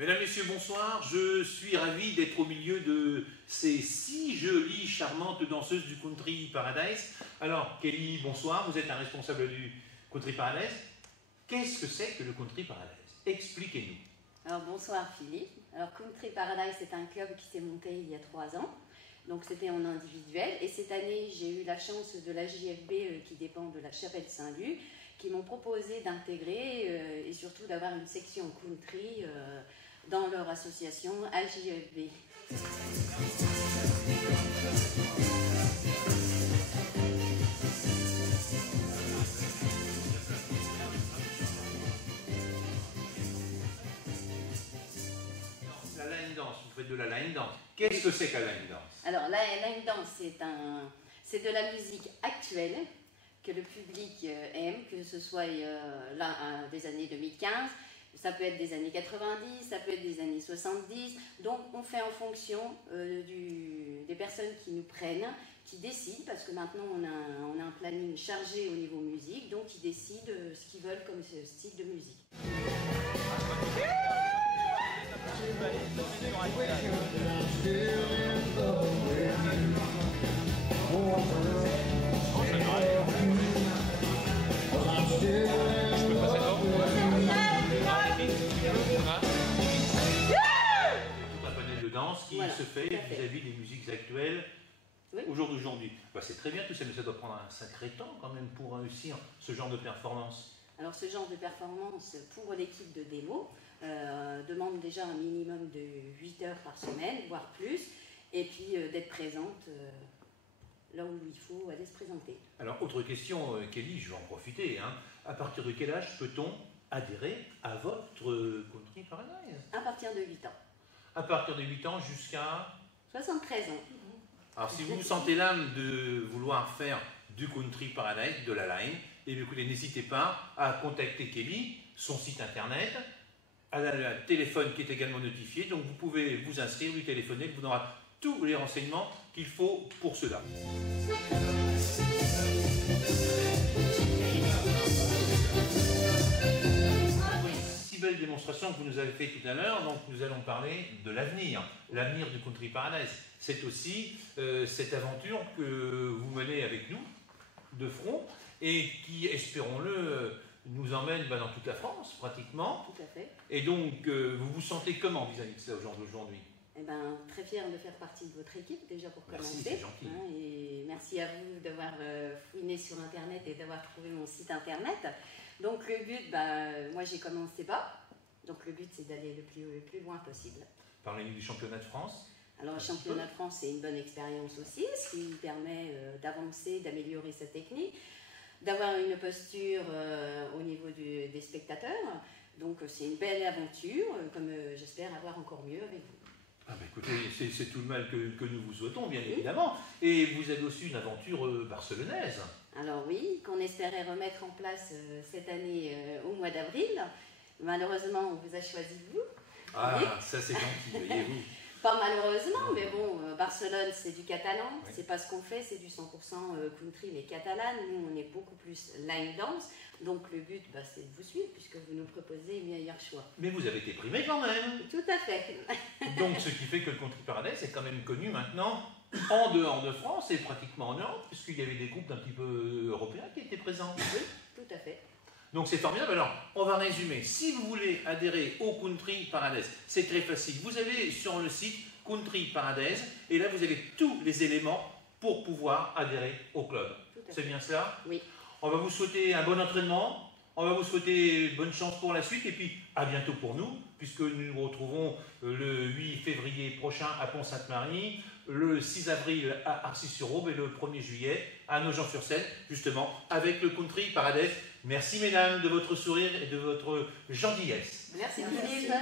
Mesdames, Messieurs, bonsoir. Je suis ravi d'être au milieu de ces 6 jolies, charmantes danseuses du Country Paradise. Alors, Kelly, bonsoir. Vous êtes un responsable du Country Paradise. Qu'est-ce que c'est que le Country Paradise? Expliquez-nous. Alors, bonsoir Philippe. Alors, Country Paradise, c'est un club qui s'est monté il y a 3 ans. Donc, c'était en individuel. Et cette année, j'ai eu la chance de la JFB, qui dépend de la Chapelle Saint-Luc, qui m'ont proposé d'intégrer et surtout d'avoir une section country dans leur association AJFB. La line dance, vous faites de la line dance. Qu'est-ce que c'est que la line dance? Alors, la line dance, c'est de la musique actuelle que le public aime, que ce soit des années 2015, ça peut être des années 90, ça peut être des années 70. Donc on fait en fonction des personnes qui nous prennent, qui décident, parce que maintenant on a un planning chargé au niveau musique, donc ils décident ce qu'ils veulent comme style de musique. Un panel de danse qui se fait vis-à-vis des musiques actuelles au jour d'aujourd'hui. Bah, c'est très bien tout ça, mais ça doit prendre un sacré temps quand même pour réussir ce genre de performance. Alors ce genre de performance pour l'équipe de démo demande déjà un minimum de 8 heures par semaine, voire plus, et puis d'être présente là où il faut aller se présenter. Alors autre question, Kelly, je vais en profiter. À partir de quel âge peut-on adhérer à votre Country Paradise? À partir de 8 ans. À partir de 8 ans jusqu'à 73 ans. Alors si vous vous sentez l'âme de vouloir faire du Country Paradise, de la line, et bien écoutez, n'hésitez pas à contacter Kelly, son site internet, à la téléphone qui est également notifié, donc vous pouvez vous inscrire, lui téléphoner, il vous donnera tous les renseignements qu'il faut pour cela. Belle démonstration que vous nous avez fait tout à l'heure, donc nous allons parler de l'avenir, l'avenir du Country Paradise. C'est aussi cette aventure que vous menez avec nous, de front, et qui, espérons-le, nous emmène dans toute la France, pratiquement. Tout à fait. Et donc, vous vous sentez comment vis-à-vis de ça aujourd'hui? Eh ben, très fière de faire partie de votre équipe, déjà pour commencer. Merci, c'est gentil. Et merci à vous d'avoir fouiné sur Internet et d'avoir trouvé mon site Internet. Donc le but, moi j'ai commencé bas, donc le but c'est d'aller le plus loin possible. Parlez-nous du championnat de France. Alors le championnat de France c'est une bonne expérience aussi, ce qui permet d'avancer, d'améliorer sa technique, d'avoir une posture au niveau des spectateurs. Donc c'est une belle aventure, comme j'espère avoir encore mieux avec vous. Ah bah écoutez, c'est tout le mal que nous vous souhaitons, bien évidemment. Et vous avez aussi une aventure barcelonaise. Alors oui, qu'on espérait remettre en place cette année au mois d'avril. Malheureusement, on vous a choisi vous. Ah, ça c'est gentil, voyez-vous. Pas malheureusement, mais bon, Barcelone c'est du catalan, c'est pas ce qu'on fait, c'est du 100% country mais catalan. Nous on est beaucoup plus line dance, donc le but c'est de vous suivre puisque vous nous proposez le meilleur choix. Mais vous avez été primé quand même. Tout à fait. Donc ce qui fait que le Country Paradise est quand même connu maintenant en dehors de France et pratiquement en Europe, puisqu'il y avait des groupes un petit peu européens qui étaient présents. Oui, tout à fait. Donc c'est formidable. Alors, on va résumer. Si vous voulez adhérer au Country Paradise, c'est très facile. Vous allez sur le site Country Paradise et là, vous avez tous les éléments pour pouvoir adhérer au club. C'est bien cela? Oui. On va vous souhaiter un bon entraînement. On va vous souhaiter bonne chance pour la suite et puis à bientôt pour nous, puisque nous nous retrouvons le 8 février prochain à Pont-Sainte-Marie, le 6 avril à Arcis-sur-Aube et le 1er juillet à Nogent-sur-Seine, justement, avec le Country Paradise. Merci mesdames de votre sourire et de votre gentillesse. Merci Philippe.